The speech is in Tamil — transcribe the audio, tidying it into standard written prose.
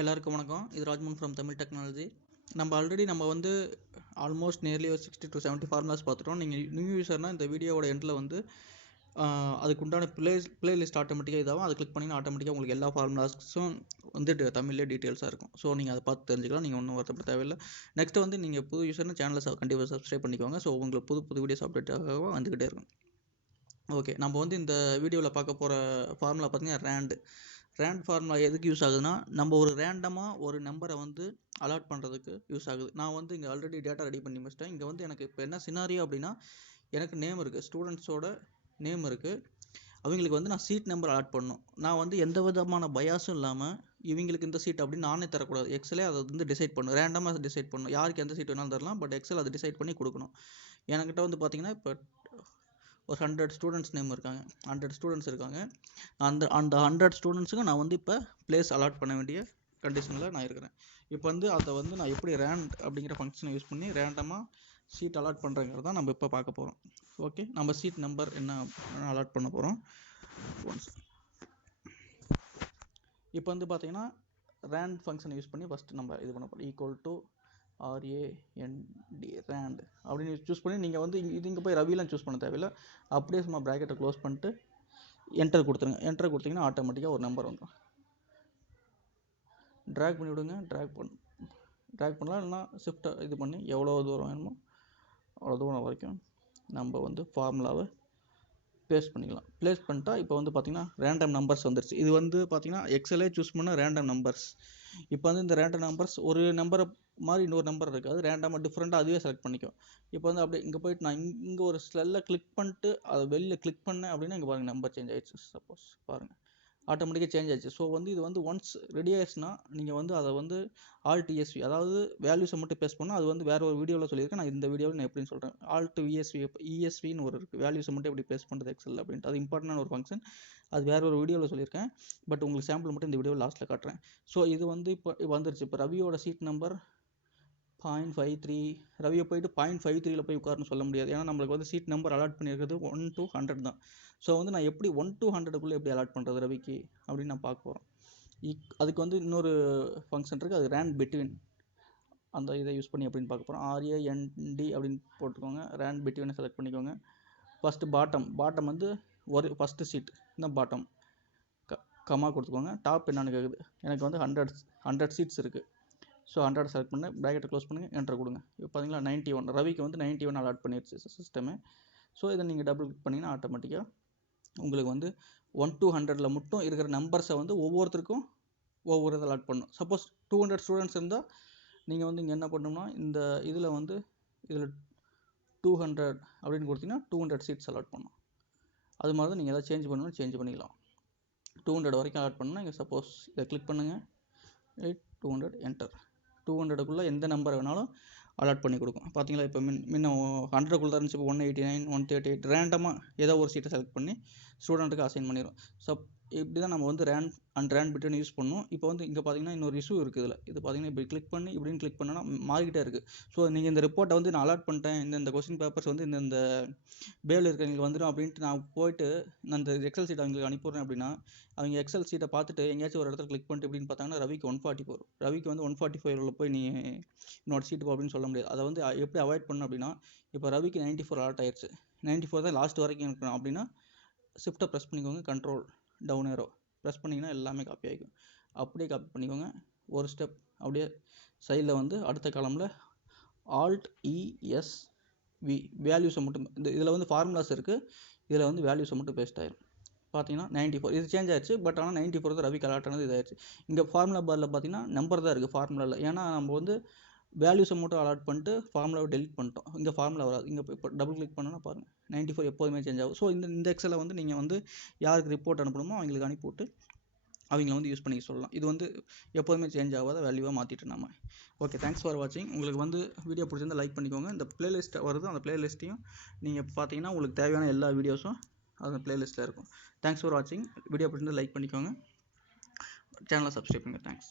எல்லாருக்கும் வணக்கம். இது ராஜ்மோகன் ஃப்ரம் தமிழ் டெக்னாலஜி. நம்ம வந்து ஆல்மோஸ்ட் நியர்லி 60 to 70 ஃபார்முலாஸ் பார்த்துட்டோம். நீங்கள் நியூ யூஸர்னால் இந்த வீடியோவோட எண்டில் வந்து அதுக்கு உண்டான பிளேலிஸ்ட் ஆட்டோமேட்டிக்காக இதாகும். அதை கிளிக் பண்ணிங்கன்னா ஆட்டோமேட்டிக்காக உங்களுக்கு எல்லா ஃபார்முலாஸும் வந்து தமிழ்லேயே டீட்டெயில்ஸாக இருக்கும். ஸோ நீங்கள் அதை பார்த்து தெரிஞ்சுக்கலாம். நீங்கள் ஒன்றும் வருத்தப்பட தேவையில்லை. நெக்ஸ்ட் வந்து நீங்கள் புது யூஸர்னு சேனலை கண்டிப்பாக சப்ஸ்கிரைப் பண்ணிக்கோங்க. ஸோ உங்களுக்கு புது வீடியோஸ் அப்டேட்டாக வந்துக்கிட்டே இருக்கும். ஓகே, நம்ம வந்து இந்த வீடியோவில் பார்க்க போகிற ஃபார்முலா பார்த்தீங்கன்னா ரேண்ட் ஃபார்முலா எதுக்கு யூஸ் ஆகுதுன்னா, நம்ம ஒரு ரேண்டமாக ஒரு நம்பரை வந்து அலாட் பண்ணுறதுக்கு யூஸ் ஆகுது. நான் வந்து இங்கே ஆல்ரெடி டேட்டா ரெடி பண்ணி வச்சிட்டேன். இங்கே வந்து எனக்கு இப்போ என்ன சினாரியோ அப்படின்னா, எனக்கு நேம் இருக்குது, ஸ்டூடெண்ட்ஸோட நேம் இருக்குது. அவங்களுக்கு வந்து நான் சீட் நம்பர் அலாட் பண்ணணும். நான் வந்து எந்த விதமான பயாஸும் இல்லாமல் இவங்களுக்கு இந்த சீட் அப்படின்னு நானே தரக்கூடாது. எக்ஸலே அதை வந்து டிசைட் பண்ணணும், ரேண்டமாக டிசைட் பண்ணணும். யாருக்கு எந்த சீட் வேணாலும் தரலாம், பட் எக்ஸல் அதை டிசைட் பண்ணி கொடுக்கணும். என்கிட்ட வந்து பார்த்தீங்கன்னா இப்போ ஒரு 100 ஸ்டூடெண்ட்ஸ் நேம் இருக்காங்க, 100 ஸ்டூடெண்ட்ஸ் இருக்காங்க. அந்த 100 ஸ்டூடெண்ட்ஸுக்கு நான் வந்து இப்போ பிளேஸ் அலாட் பண்ண வேண்டிய கண்டிஷனில் நான் இருக்கிறேன். இப்போ வந்து அதை வந்து நான் எப்படி ரேண்ட் அப்படிங்கிற ஃபங்க்ஷனை யூஸ் பண்ணி ரேண்டமாக சீட் அலாட் பண்ணுறங்கிறது தான் நம்ம இப்போ பார்க்க போகிறோம். ஓகே, நம்ம சீட் நம்பர் என்ன அலாட் பண்ண போகிறோம். இப்போ வந்து பார்த்தீங்கன்னா ரேண்ட் ஃபங்க்ஷனை யூஸ் பண்ணி ஃபஸ்ட்டு நம்ம இது பண்ண போகிறோம். ஈக்குவல் டு RAND ரேண்ட் அப்படின்னு சூஸ் பண்ணி நீங்கள் வந்து இங்கே போய் ரவிலாம் சூஸ் பண்ண தேவையில்லை. அப்படியே சும்மா ப்ராக்கெட்டை க்ளோஸ் பண்ணிட்டு என்டர் கொடுத்துருங்க. என்டர் கொடுத்தீங்கன்னா ஆட்டோமேட்டிக்காக ஒரு நம்பர் வந்துடும். ட்ராக் பண்ணி விடுங்க. ட்ராக் பண்ணலாம், இல்லைனா ஷிஃப்ட்டை இது பண்ணி எவ்வளோ தூரம் வேணுமோ அவ்வளோ தூரம் வரைக்கும் நம்ம வந்து ஃபார்முலாவை ப்ளேஸ் பண்ணிக்கலாம். ப்ளேஸ் பண்ணிட்டா இப்போ வந்து பார்த்திங்கன்னா ரேண்டம் நம்பர்ஸ் வந்துருச்சு. இது வந்து பார்த்திங்கன்னா எக்ஸலே சூஸ் பண்ண ரேண்டம் நம்பர்ஸ். இப்போ வந்து இந்த ரேண்டம் நம்பர்ஸ் ஒரு நம்பரை மாதிரி இன்னொரு நம்பர் இருக்குது, அது ரேண்டமாக டிஃப்ரெண்ட்டாக அதுவே செலக்ட் பண்ணிக்கும். இப்போ வந்து அப்படியே இங்கே போயிட்டு நான் இங்கே ஒரு செல்லில் கிளிக் பண்ணிட்டு அதை வெளியில் கிளிக் பண்ணேன் அப்படின்னா இங்கே பாருங்கள் நம்பர் சேஞ்ச் ஆகிடுச்சு. சப்போஸ் பாருங்கள் ஆட்டோமேட்டிக்காக சேஞ்ச் ஆயிடுச்சு. ஸோ வந்து இது வந்து ஒன்ஸ் ரெடி ஆயிடுச்சுன்னா நீங்கள் வந்து அதை வந்து ஆல்ட் ESV, அதாவது வேல்யூஸை மட்டும் பேஸ்ட் பண்ணால், அது வந்து வேறு ஒரு வீடியோவில் சொல்லியிருக்கேன். நான் இந்த வீடியோவில் நான் எப்படின்னு சொல்கிறேன். ஆல்ட் ESVன்னு ஒரு இருக்குது, வேல்யூஸை மட்டும் எப்படி பேஸ்ட் பண்ணுறது எக்ஸல் அப்படின்ட்டு. அது இம்பார்ட்டண்டான ஒரு ஃபங்க்ஷன், அது வேறு ஒரு வீடியோவில் சொல்லியிருக்கேன். பட் உங்களுக்கு சாம்பிள் மட்டும் இந்த வீடியோ லாஸ்ட்டில் காட்டுறேன். ஸோ இது வந்து இப்போ வந்துருச்சு. இப்போ ரவியோட சீட் நம்பர் 0.53. ரவியை போயிட்டு 0.53 போய் உட்காருன்னு சொல்ல முடியாது. ஏன்னா நம்மளுக்கு வந்து சீட் நம்பர் அலாட் பண்ணியிருக்கிறது 1 to 100 தான். ஸோ வந்து நான் எப்படி 1 to 100க்குள்ளே எப்படி அலாட் பண்ணுறது ரவிக்கு அப்படின்னு நான் பார்க்க போகிறோம். அதுக்கு வந்து இன்னொரு ஃபங்க்ஷன் இருக்குது, அது ரேண்ட் பிட்வீன். அந்த இதை யூஸ் பண்ணி எப்படின்னு பார்க்க போகிறோம். RAND அப்படின்னு போட்டுக்கோங்க. ரேண்ட் பிட்வீனை செலக்ட் பண்ணிக்கோங்க. ஃபஸ்ட்டு பாட்டம் வந்து ஒரு ஃபஸ்ட்டு சீட் இந்த பாட்டம் கமா கொடுத்துக்கோங்க. டாப் என்னென்னு கேட்குது, எனக்கு வந்து 100 சீட்ஸ் இருக்குது. ஸோ 100 செலக்ட் பண்ணி ப்ராக்கெட்டை க்ளோஸ் பண்ணி என்டர் கொடுங்க. இப்போ பார்த்தீங்களா 91, ரவிக்கு வந்து 91 அலாட் பண்ணிடுச்சு சிஸ்டமே. ஸோ இதை நீங்கள் டபுள் கிளிக் பண்ணிங்கன்னா ஆட்டோமேட்டிக்காக உங்களுக்கு வந்து 1 to 100 மட்டும் இருக்கிற நம்பர்ஸை வந்து ஒவ்வொருத்தருக்கும் ஒவ்வொரு இதை அலாட் பண்ணணும். சப்போஸ் 200 ஸ்டூடெண்ட்ஸ் இருந்தால் நீங்கள் வந்து இங்கே என்ன பண்ணணும்னா இந்த இதில் 200 அப்படின்னு கொடுத்தீங்கன்னா 200 சீட்ஸ் அலாட் பண்ணணும். அது மாதிரி தான் நீங்கள் எதாவது சேஞ்ச் பண்ணணும், சேஞ்ச் பண்ணிக்கலாம். 200 வரைக்கும் அலாட் பண்ணணும். இங்கே சப்போஸ் இதை கிளிக் பண்ணுங்கள், 200 என்டர். 200க்குள்ளே எந்த நம்பர் வேணாலும் அலாட் பண்ணி கொடுக்கும். பார்த்தீங்களா இப்போ முன்ன 100க்குள்ளே தான் இருந்துச்சு, இப்போ 189, 138 ரேண்டமாக ஏதோ ஒரு சீட்டை செலக்ட் பண்ணி ஸ்டூடெண்ட்டுக்கு அசைன் பண்ணிடும். இப்படி தான் நம்ம வந்து ரேண்ட் பிட்வீன் யூஸ் பண்ணணும். இப்போ வந்து இங்கே பார்த்தீங்கன்னா இன்னொரு இஷ்யூ இருக்குது இதில். இது பார்த்தீங்கன்னா இப்படி கிளிக் பண்ணி இப்படின்னு கிளிக் பண்ணோன்னா மாறிக்கிட்டே இருக்குது. ஸோ நீங்கள் இந்த ரிப்போர்ட்டை வந்து நான் அலாட் பண்ணிட்டேன், இந்த கொஸ்டின் பேப்பர்ஸ் வந்து இந்த பேல் இருக்கிறவங்களுக்கு வந்துடும் அப்படின்ட்டு நான் போயிட்டு நான் இந்த எக்ஸல் சீட்டை அவங்களுக்கு அனுப்பிடுறேன் அப்படின்னா, அவங்க எக்ஸல் சீட்டை பார்த்துட்டு எங்கேயாச்சும் ஒரு இடத்துல கிளிக் பண்ணிட்டு இப்படின்னு பார்த்தாங்கன்னா ரவிக்கு 144, ரவிக்கு வந்து 145 போய் நீ என்னோட சீட்டு போ அப்படின்னு சொல்ல முடியாது. அதை வந்து எப்படி அவாய்ட் பண்ணணும் அப்படின்னா, இப்போ ரவிக்கு 94 அலாட் ஆயிடுச்சு, 94 தான் லாஸ்ட் வரைக்கும் இருக்கணும் அப்படின்னா ஷிஃப்ட்டை ப்ரெஸ் பண்ணிக்கோங்க, கண்ட்ரோல் டவுன் ஏரோ ப்ரெஸ் பண்ணிங்கன்னா எல்லாமே காப்பி ஆகிக்கும். அப்படியே காப்பி பண்ணிக்கோங்க. ஒரு ஸ்டெப் அப்படியே சைடில் வந்து அடுத்த காலமில் ஆல்ட் ESV வேல்யூஸை மட்டும் இதில் வந்து ஃபார்முலாஸ் இருக்குது, இதில் வந்து வேல்யூஸை மட்டும் பேஸ்ட் ஆயிடும். பார்த்தீங்கன்னா 94 இது சேஞ்ச் ஆயிடுச்சு. பட் ஆனால் 94 தான் ரவிக்கு அலாட் ஆனது இதாகிடுச்சு. இங்கே ஃபார்முலா பாரில் பார்த்தீங்கன்னா நம்பர் தான் இருக்குது ஃபார்முலாவில். ஏன்னா நம்ம வந்து வேல்யூஸை மட்டும் அலாட் பண்ணிட்டு ஃபார்முலாவை டெலிட் பண்ணிட்டோம். இங்கே ஃபார்முலா வராது. இங்கே இப்போ டபுள் கிளிக் பண்ணோன்னா பாருங்கள் 94 எப்போதுமே சேஞ்ச் ஆகும். ஸோ இந்த எக்ஸலை வந்து நீங்கள் வந்து யாருக்கு ரிப்போர்ட் அனுப்பணுமோ அவங்களுக்கு அனுப்பிவிட்டு அவங்கள வந்து யூஸ் பண்ணிக்க சொல்லலாம். இது வந்து எப்போதுமே சேஞ்ச் ஆகாத வேல்யூவாக மாற்றிட்டு நம்ம. ஓகே, தேங்க்ஸ் ஃபார் வாட்சிங். உங்களுக்கு வந்து வீடியோ பிடிச்சிருந்தா லைக் பண்ணிக்கோங்க. இந்த பிளேலிஸ்ட் வருது, அந்த பிளேலிஸ்ட்டையும் நீங்கள் பார்த்தீங்கன்னா உங்களுக்கு தேவையான எல்லா வீடியோஸும் அந்த பிளேலிஸ்ட்டில் இருக்கும். தேங்க்ஸ் ஃபார் வாட்சிங். வீடியோ பிடிச்சிருந்தா லைக் பண்ணிக்கோங்க, சேனலை சப்ஸ்கிரைப் பண்ணுங்கள். தேங்க்ஸ்.